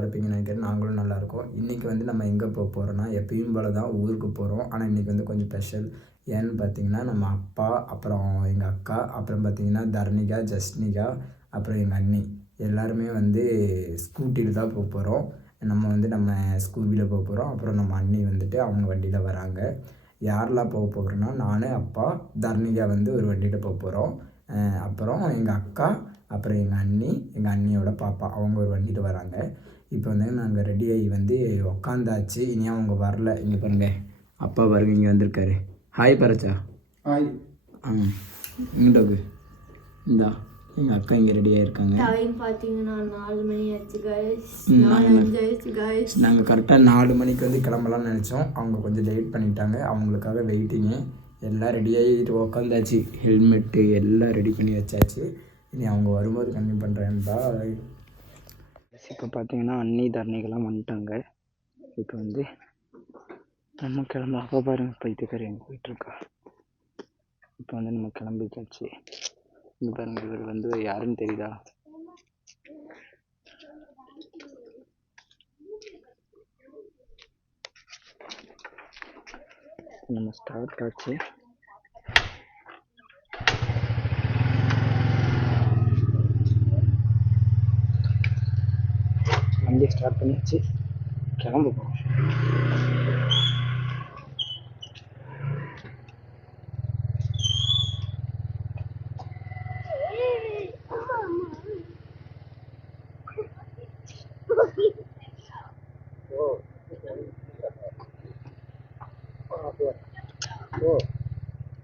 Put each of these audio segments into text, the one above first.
இருப்பீங்கன்னு நினைக்கிறேன். நாங்களும் நல்லாயிருக்கோம். இன்றைக்கி வந்து நம்ம எங்கே போகிறோன்னா, எப்பயும் போல தான் ஊருக்கு போகிறோம். ஆனால் இன்றைக்கி வந்து கொஞ்சம் ஸ்பெஷல். ஏன்னு பார்த்தீங்கன்னா, நம்ம அப்பா, அப்புறம் எங்கள் அக்கா, அப்புறம் பார்த்தீங்கன்னா தர்ணிகா, ஜஸ்னிகா, அப்புறம் எங்கள் அண்ணி எல்லாருமே வந்து ஸ்கூட்டியில் தான் போகிறோம். நம்ம ஸ்கூபியில் போகிறோம். அப்புறம் நம்ம அண்ணி வந்துட்டு அவங்க வண்டியில் வராங்க. யாரெல்லாம் போகிறோன்னா, நான், அப்பா, தர்ணிகா வந்து ஒரு வண்டியில் போகிறோம். அப்புறம் எங்கள் அக்கா, அப்புறம் எங்கள் அண்ணி, எங்கள் அண்ணியோட பாப்பா அவங்க ஒரு வண்டியில் வராங்க. இப்போ வந்து நாங்கள் ரெடி ஆகி வந்து உக்காந்தாச்சு. இனி அவங்க வரல. இங்கே பாருங்க, அப்பா பாருங்க இங்கே வந்திருக்காரு. ஹாய் பரச்சா. ஹாய். இங்கிட்ட இந்தா எங்கள் அக்கா இங்கே ரெடியாக இருக்காங்க. டைம் பார்த்தீங்கன்னா 4 மணி ஆச்சு கைஸ். நாங்கள் கரெக்டாக 4 மணிக்கு வந்து கிளம்பலாம்னு நினச்சோம். அவங்க கொஞ்சம் லேட் பண்ணிட்டாங்க. அவங்களுக்காக வெயிட்டிங்கு. எல்லாம் ரெடியாகிட்டு உக்காந்தாச்சு. ஹெல்மெட்டு எல்லாம் ரெடி பண்ணி வச்சாச்சு. இனி அவங்க வரும்போது கம்மி பண்ணுறேன்டா. இப்போ பார்த்தீங்கன்னா அண்ணி தர்ணிகெல்லாம் வந்துட்டாங்க. இப்போ வந்து நம்ம கிளம்ப. அப்போ பாருங்க பைத்தியக்காரி எங்கே போயிட்டுருக்கா. இப்போ வந்து நம்ம கிளம்பிக்காச்சு. இங்கே பாருங்க, இவர் வந்து யாருன்னு தெரியுதா? நம்ம ஸ்டார்ட் ஆச்சு. வண்டி ஸ்டார்ட் பண்ணியாச்சு. கிளம்ப போகிறோம்.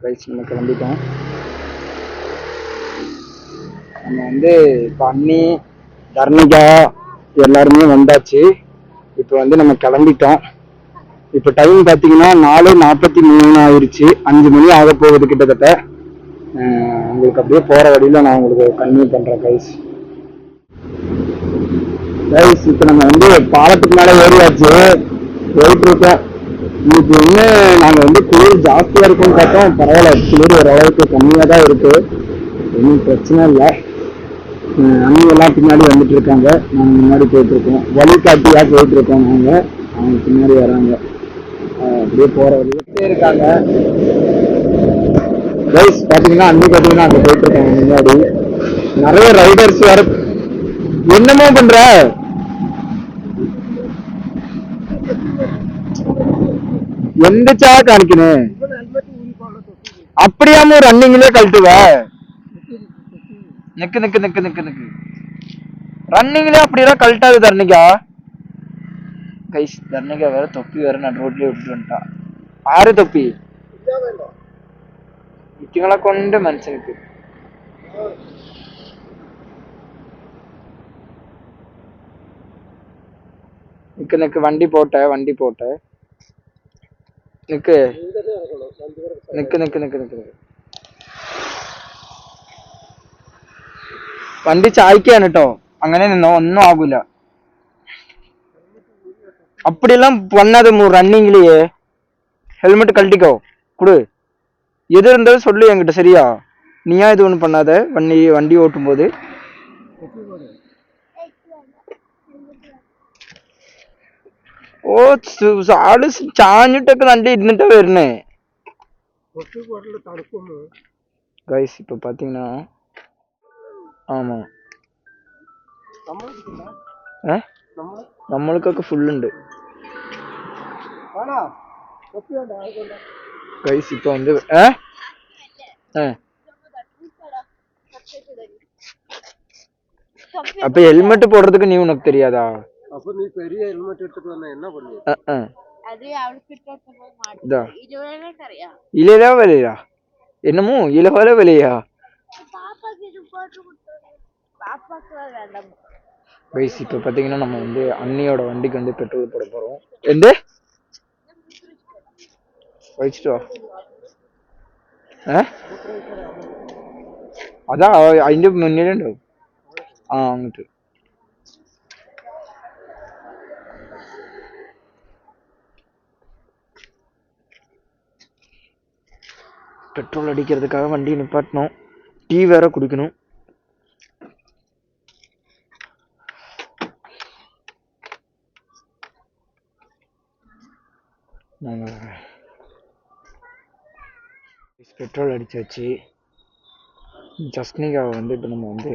ரைஸ் நம்ம கிளம்பிட்டோம். நம்ம வந்து இப்போ அண்ணி, தர்ணிகா எல்லாருமே வந்தாச்சு. இப்போ வந்து நம்ம கிளம்பிட்டோம். இப்போ டைம் பார்த்தீங்கன்னா 4:43 ஆயிடுச்சு. 5 மணி ஆக போகுது கிட்டத்தட்ட. உங்களுக்கு அப்படியே போகிற வழியில் நான் உங்களுக்கு கன்வியூ பண்ணுறேன் கைஸ். இப்போ நம்ம வந்து பாலத்துக்கு மேலே ஏறியாச்சு. போயிட்டு இருக்கோம். இன்னைக்கு இன்னும் நாங்கள் வந்து குளிர் ஜாஸ்தியாக இருக்குன்னு பார்த்தோம். பரவாயில்ல, குளிர் ஓரளவுக்கு கம்மியாக தான் இருக்குது. ஒன்றும் பிரச்சனை இல்லை. அண்ணி எல்லாம் பின்னாடி வந்துட்டு இருக்காங்க. நாங்கள் முன்னாடி போயிட்டுருக்கோம். வழிகாட்டியாக போயிட்டுருக்கோம். நாங்கள் அவங்க பின்னாடி வராங்க. அப்படியே போகிற வழியே இருக்காங்க. ரைஸ் பார்த்தீங்கன்னா அண்ணி பார்த்தீங்கன்னா அங்கே போயிட்டுருக்காங்க முன்னாடி. நிறைய ரைடர்ஸ் வர. என்னமோ பண்ற? எந்தச்சா காணிக்கணும்? அப்படியாம ஒரு ரன்னிங்லயே கழட்டுவ? நிக்கு நிக்கு நிக்கு நிக்கு நிக்கு ரன்னிங்லயே அப்படியெல்லாம் கழட்டாது தர்ணிகா. கைஸ், தர்ணிகா வேற தொப்பி வேற நான் ரோட்லயே விட்டுட்டு வந்துட்டா. ஆறு தொப்பி இதுங்களை கொண்டு மனுஷனுக்கு. நிக்கு நிக்கு வண்டி போட்ட നിക്ക് നിക്ക് നിക്ക് നിക്ക് നിക്ക് വണ്ടി ചായ്ക്കാണ് കേട്ടോ. അങ്ങനെ നിന്നോ, ഒന്നും ആകൂല. அப்படியெல்லாம் பண்ணாத. ரன்னிங்லயே ஹெல்மெட் கழட்டிக்கோ, குடு. எது இருந்தாலும் சொல்லு என்கிட்ட, சரியா? நீயா இது ஒண்ணு பண்ணாத. வண்டி ஓட்டும் போது ആള് ചാഞ്ഞിട്ടൊക്കെ നല്ല ഇരുന്നിട്ടാ വരുന്നേ ഗൈസ്. ഇപ്പൊ பாத்தீங்கன்னா ஆமா, നമ്മൾക്കൊക്കെ ഫുൾ ഉണ്ട് ഗൈസ്. ഇപ്പൊ வந்து அப்ப ஹெல்மெட் போடுறதுக்கு நீ உனக்கு தெரியாதா? அப்ப நீ பெரிய ஹெல்மெட் எடுத்துட்டு வந்தா என்ன பண்ணுவ? அது அவளுக்கு கிட்ட போய் மாட்டா. இதுவரை கரையா இலல வலையா என்னமோ இலவல வலையா பாப்பாக்கு இது போட்டு கொடுத்தோம். பாப்பாக்கு வேண்டாம். கைஸ், இப்போ பாத்தீங்கன்னா நம்ம வந்து அண்ணியோட வண்டிக்கு வந்து பெட்ரோல் போட போறோம். எந்த வச்சிட்டு வா. அதான் അതിന്റെ മുന്നിലുണ്ടാവും. അങ്ങോട്ട് பெட்ரோல் அடிக்கிறதுக்காக வண்டி நிப்பாட்டணும். டீ வேற குடிக்கணும். நாங்கள் பெட்ரோல் அடிச்சாச்சு. ஜஸ்னிகாவை வந்து இப்போ நம்ம வந்து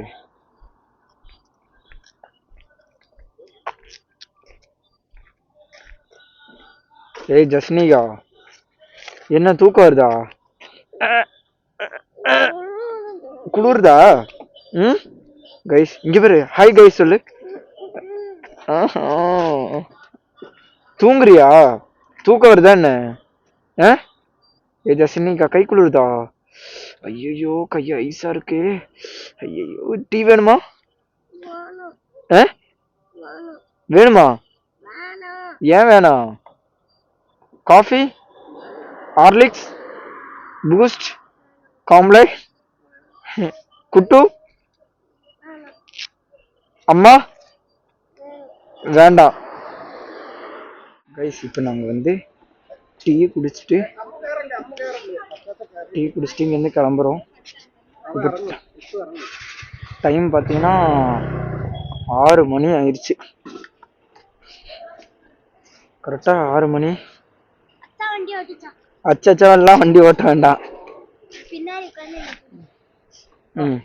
ஏய் ஜஸ்னிகா, என்ன தூக்கம் வருதா? குளிர்தா? ம் கைஸ் இங்க பாரு, ஹாய் கைஸ் சொல்லு. ஆஹா, தூங்குறியா? தூக்கம் வருதா என்ன? ஏ ஜஸ்னிகா, கை குளிருதா? ஐயோ கை ஐஸா இருக்கு. ஐயோ, டீ வேணுமா? வேணுமா? ஏன் வேணாம்? காஃபி, ஹார்லிக்ஸ், பூஸ்ட், காம்ப்ளெக்ஸ், குட்டு, அம்மா வேண்டாம். கைஸ் இப்போ நாங்கள் வந்து டீ குடிச்சிட்டு இங்கேருந்து கிளம்புறோம். இப்போ டைம் பார்த்தீங்கன்னா 6 மணி ஆயிடுச்சு. கரெக்டாக 6 மணி. அச்சாச்சாவெல்லாம் வண்டி ஓட்ட வேண்டாம். ம்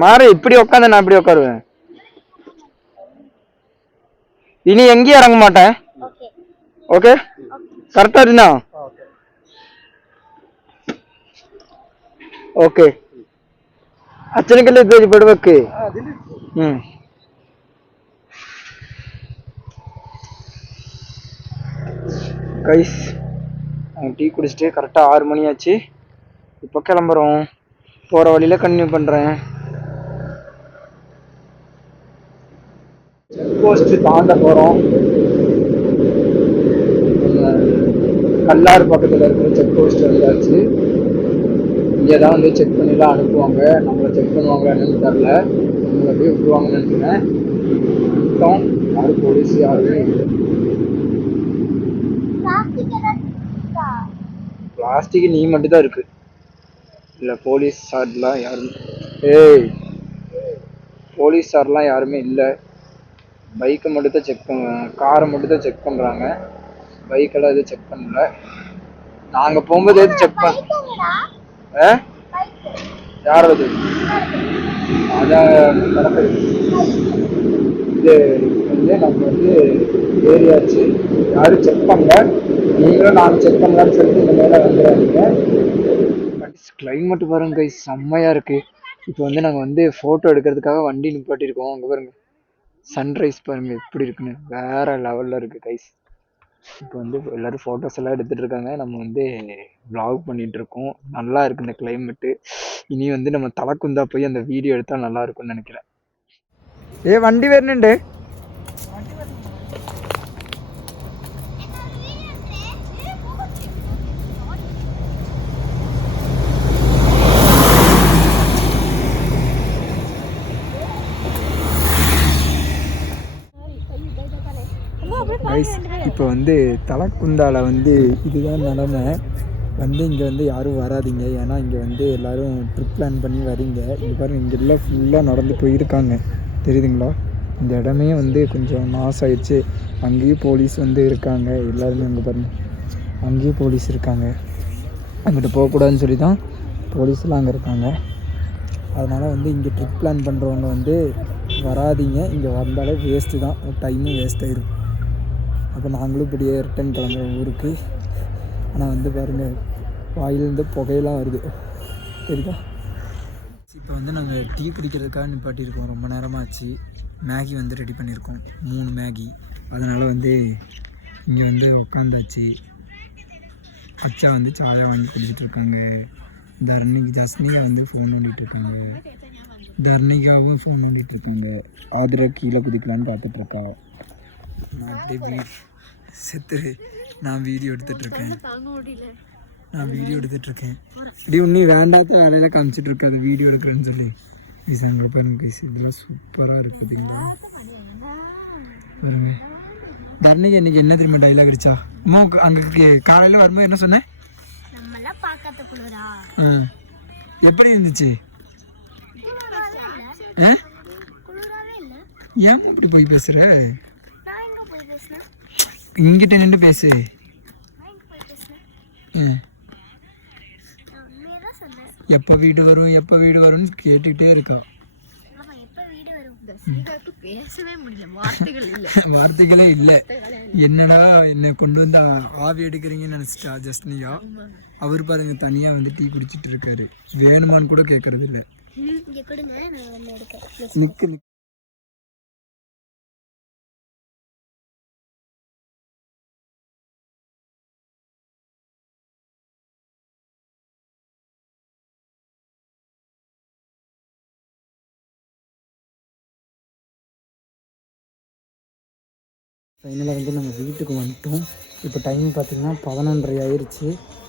மாறு, இப்படி உட்காந்து நான் இப்படி உட்காருவேன். இனி எங்கேயும் இறங்க மாட்டேன். ஓகே கரெக்டா இருந்தா? ஓகே ಅಚ್ಚನಿಗೆಲ್ಲ ಬಿಡ್ಬೇಕು. கைஸ் டீ குடிச்சிட்டு கரெக்டாக 6 மணி ஆச்சு. இப்போ கிளம்புறோம். போகிற வழியில் கண்டினியூ பண்ணுறேன். செக் போஸ்ட் தாண்ட போகிறோம். கல்லாறு பக்கத்தில் இருக்கிற செக் போஸ்ட் வந்தாச்சு. இங்கே தான் வந்து செக் பண்ணிலாம் அனுப்புவாங்க. நம்மளை செக் பண்ணுவாங்க என்னன்னு தெரில. நம்மளை போய் விட்டுருவாங்கன்னு நினைக்கிறேன். மொத்தம் யாரும் போலீஸ் யாருமே இல்லை. பிளாஸ்டிக் நீ மட்டும் தான் இருக்கு. இல்லை போலீஸ் சார்லாம் யாரும் போலீஸ் சார்லாம் யாருமே இல்லை. பைக்கை மட்டும் தான் செக் பண்ணுறாங்க, காரை மட்டும் தான் செக் பண்ணுறாங்க. பைக்கெல்லாம் எதுவும் செக் பண்ணல. நாங்கள் போகும்போது எதுவும் செக் பண்ண யாராவது அதான் நடக்குது. இது வந்து நம்ம வந்து ஏரியாச்சு, யாரும் செக் பண்ணல. நீங்களும் நாங்கள் செக் பண்ணலான்னு சொல்லிட்டு இந்த மேலே வந்துடுறாங்க. கிளைமேட் பாருங்க கைஸ், செம்மையாக இருக்குது. இப்போ வந்து நாங்கள் வந்து ஃபோட்டோ எடுக்கிறதுக்காக வண்டி நிப்பாட்டியிருக்கோம். அங்கே பாருங்க சன்ரைஸ் பாருங்க எப்படி இருக்குன்னு, வேற லெவலில் இருக்குது கைஸ். இப்போ வந்து எல்லோரும் ஃபோட்டோஸ் எல்லாம் எடுத்துகிட்டு இருக்காங்க. நம்ம வந்து வ்ளாக் பண்ணிகிட்டு இருக்கோம். நல்லா இருக்குது இந்த கிளைமேட்டு. இனி வந்து நம்ம தலக்குந்தா போய் அந்த வீடியோ எடுத்தால் நல்லா இருக்கும்னு நினைக்கிறேன். வண்டி வரணுண்டு. இப்போ வந்து தலக்குந்தால வந்து இதுதான் நிலமை. வந்து இங்கே வந்து யாரும் வராதிங்க. ஏன்னா இங்கே வந்து எல்லோரும் ட்ரிப் பிளான் பண்ணி வரீங்க. இங்கே பாருங்கள், இங்கே எல்லாம் ஃபுல்லாக நடந்து போயிருக்காங்க, தெரியுதுங்களா? இந்த இடமே வந்து கொஞ்சம் நாஸ் ஆயிடுச்சு. அங்கேயும் போலீஸ் வந்து இருக்காங்க. எல்லாருமே அங்கே பாருங்கள், அங்கேயும் போலீஸ் இருக்காங்க. அங்கிட்ட போகக்கூடாதுன்னு சொல்லி தான் போலீஸ்லாம் அங்கே இருக்காங்க. அதனால் வந்து இங்கே ட்ரிப் பிளான் பண்ணுறவங்க வந்து வராதிங்க. இங்கே வந்தாலே வேஸ்ட்டு தான், டைமும் வேஸ்ட் ஆயிடும். அப்போ நாங்களும் இப்படியே ரிட்டன் கிளம்புறோம் ஊருக்கு. ஆனால் வந்து பாருங்கள், வாயிலேருந்து புகையெல்லாம் வருது, தெரியுதா? இப்போ வந்து நாங்கள் டீ குடிக்கிறதுக்காக நிப்பாட்டியிருக்கோம். ரொம்ப நேரமாகச்சு. மேகி வந்து ரெடி பண்ணியிருக்கோம், 3 மேகி. அதனால் வந்து இங்கே வந்து உட்காந்தாச்சு. அச்சா வந்து சாயா வாங்கி குடிச்சிட்ருக்காங்க. ஜஸ்னிகா வந்து ஃபோன் பண்ணிகிட்ருக்காங்க. தர்ணிகாவும் ஃபோன் பண்ணிகிட்ருக்காங்க. ஆதிரா கீழே குதிக்கலான்னு பார்த்துட்ருக்கா. நான் அப்படியே நான் வீடியோ எடுத்துகிட்ருக்கேன். இப்படி ஒன்றும் வேண்டாத வேலையெல்லாம் காமிச்சிட்டு இருக்காது, வீடியோ எடுக்கிறேன்னு சொல்லி. கைஸ் அங்கே பாருங்க கைஸ், இதெல்லாம் சூப்பராக இருக்குது பார்த்தீங்களா? பாருங்க. தர்ணிகா இன்னைக்கு என்ன தெரியுமா டைலாக் அடிச்சா? அம்மா அங்கே காலையில் வரும்போது என்ன சொன்னேன்? எப்படி இருந்துச்சு? ஏன் இப்படி போய் பேசுற? நான் எங்க போய் பேசுனேன்? இங்கிட்ட நின்று பேசு. நான் எங்க போய் பேசுனேன்? நீதான் சொன்ன. எப்போ வீடு வரும் எப்போ வீடு வரும்னு கேட்டுக்கிட்டே இருக்கா. ஆமா, எப்ப வீடு வரும்? தர்ஷினிகாக்கு பேசவே முடியல, வார்த்தைகள் இல்ல. வார்த்தைகளே இல்லை. என்னடா என்னை கொண்டு வந்து ஆவி எடுக்கிறீங்கன்னு நினச்சிட்டா ஜஸ்னியா. அவர் பாருங்க தனியாக வந்து டீ குடிச்சிட்டு இருக்காரு. வேணுமான்னு கூட கேட்கறது இல்லை. இங்க கொடுங்க, நான் வந்து எடுக்கிறேன். நிற்கு நிற்கு. ஃபைனலாக வந்து நம்ம வீட்டுக்கு வந்துட்டோம். இப்போ டைம் பார்த்திங்கன்னா 11:30 ஆயிடுச்சு.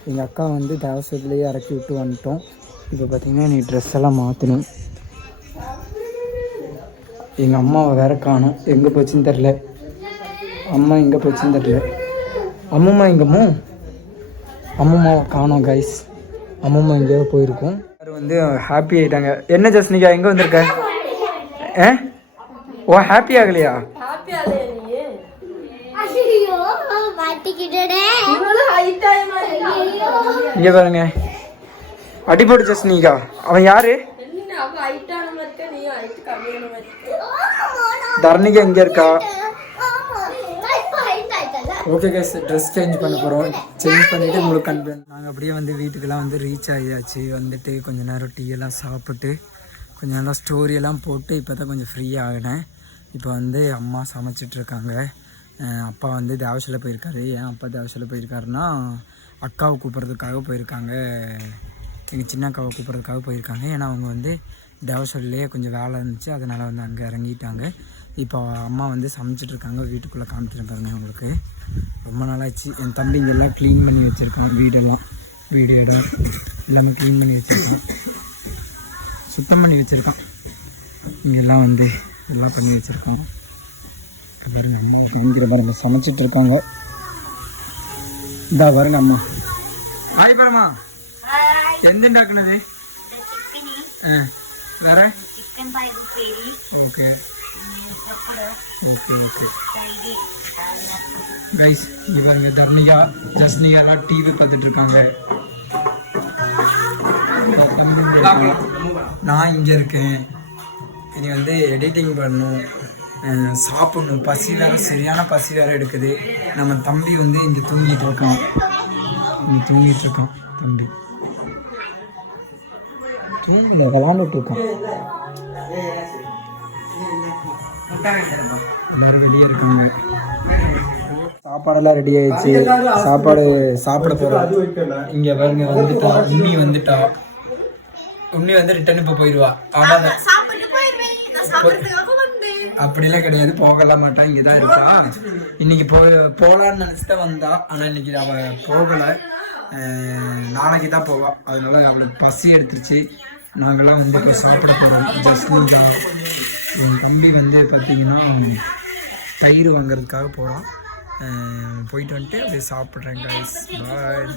எங்கள் அக்கா வந்து தேவசத்துலேயே இறக்கி விட்டு வந்துட்டோம். இப்போ பார்த்திங்கன்னா நீ ட்ரெஸ் எல்லாம் மாற்றணும். எங்கள் அம்மாவை வேற காணோம், எங்கே போச்சுன்னு தெரில. அம்மா எங்கே போச்சுன்னு தெரில. அம்மம்மா எங்கம்மா? அம்மம்மாவை காணோம் கைஸ். அம்மம்மா எங்கேயோ போயிருக்கோம். வந்து ஹாப்பி ஆகிட்டாங்க. என்ன ஜஸ்னிகா எங்கே வந்திருக்க? ஓ ஹாப்பி ஆகலையா? இங்க பாருங்க, அடிபோடு ஜஸ்னிகா. அவன் யாரு? தர்ணிகா எங்க இருக்கா? ஓகே கைஸ், ட்ரெஸ் சேஞ்ச் பண்ண போகிறோம். சேஞ்ச் பண்ணிவிட்டு உங்களுக்கு கன்ஃபர்ம். நாங்கள் அப்படியே வந்து வீட்டுக்கெல்லாம் வந்து ரீச் ஆகியாச்சு. வந்துட்டு கொஞ்சம் நேரம் டீ எல்லாம் சாப்பிட்டு கொஞ்சம் நல்லா ஸ்டோரியெல்லாம் போட்டு இப்போ தான் கொஞ்சம் ஃப்ரீ ஆகினேன். இப்போ வந்து அம்மா சமைச்சிட்ருக்காங்க. அப்பா வந்து தேவசாலை போயிருக்காரு. ஏன் அப்பா தேவசாலை போயிருக்காருன்னா அக்காவை கூப்பிட்றதுக்காக போயிருக்காங்க. எங்கள் சின்ன அக்காவை கூப்பிட்றதுக்காக போயிருக்காங்க. ஏன்னா அவங்க வந்து தேவசாலையிலே கொஞ்சம் வேலை இருந்துச்சு, அதனால் வந்து அங்கே இறங்கிட்டாங்க. இப்போ அம்மா வந்து சமைச்சிட்ருக்காங்க. வீட்டுக்குள்ளே காமிக்கிறேன் பாருங்கள் உங்களுக்கு. ரொம்ப நாளாச்சு. என் தம்பி இங்கெல்லாம் க்ளீன் பண்ணி வச்சுருக்கான். வீடெல்லாம் வீடு எல்லாமே க்ளீன் பண்ணி வச்சுருக்கான், சுத்தம் பண்ணி வச்சுருக்கான். இங்கெல்லாம் வந்து எல்லாம் பண்ணி வச்சுருக்கான். பாருங்க அம்மா செஞ்சுக்கிற பாருங்க, சமைச்சிட்டு இருக்காங்க. இந்தா பாருங்க அம்மா. ஹாய் பரமா, எந்த டாக்குனது? வேற ஓகே ஓகே ஓகே கைஸ். இங்கே பாருங்க தர்ணிகா ஜஸ்னிகாலாம் டிவி பார்த்துட்டு இருக்காங்க. நான் இங்கே இருக்கேன். இனி வந்து எடிட்டிங் பண்ணணும், சாப்பிடணும். பசி வேறு, சரியான பசி வேறு எடுக்குது. நம்ம தம்பி வந்து இங்கே தூங்கிட்டு இருக்கான். தம்பி விளாண்டுட்டு இருக்கான். எல்லாரும் ரெடியாக இருக்காங்க. சாப்பாடெல்லாம் ரெடி ஆயிடுச்சு. சாப்பாடு சாப்பிட போகிறோம். இங்கே பாருங்க வந்துட்டா உண்ணி வந்து ரிட்டர்ன் இப்போ போயிடுவா. ஆனால் அப்படிலாம் கிடையாது, போகலாம் மாட்டான், இங்கே தான் இருக்கா. இன்னைக்கு போகலான்னு நினச்சி தான் வந்தா. ஆனால் இன்னைக்கு அவள் போகலை, நாளைக்கு தான் போவா. அதனால அவளுக்கு பசி எடுத்துருச்சு. நாங்களாம் வந்து இப்போ சாப்பிட போகிறோம். ஜஸ்ட் என் தம்பி வந்து பார்த்திங்கன்னா தயிர் வாங்குறதுக்காக போகிறோம். போயிட்டு வந்துட்டு அப்படியே சாப்பிட்றேன் கைஸ். பாய்.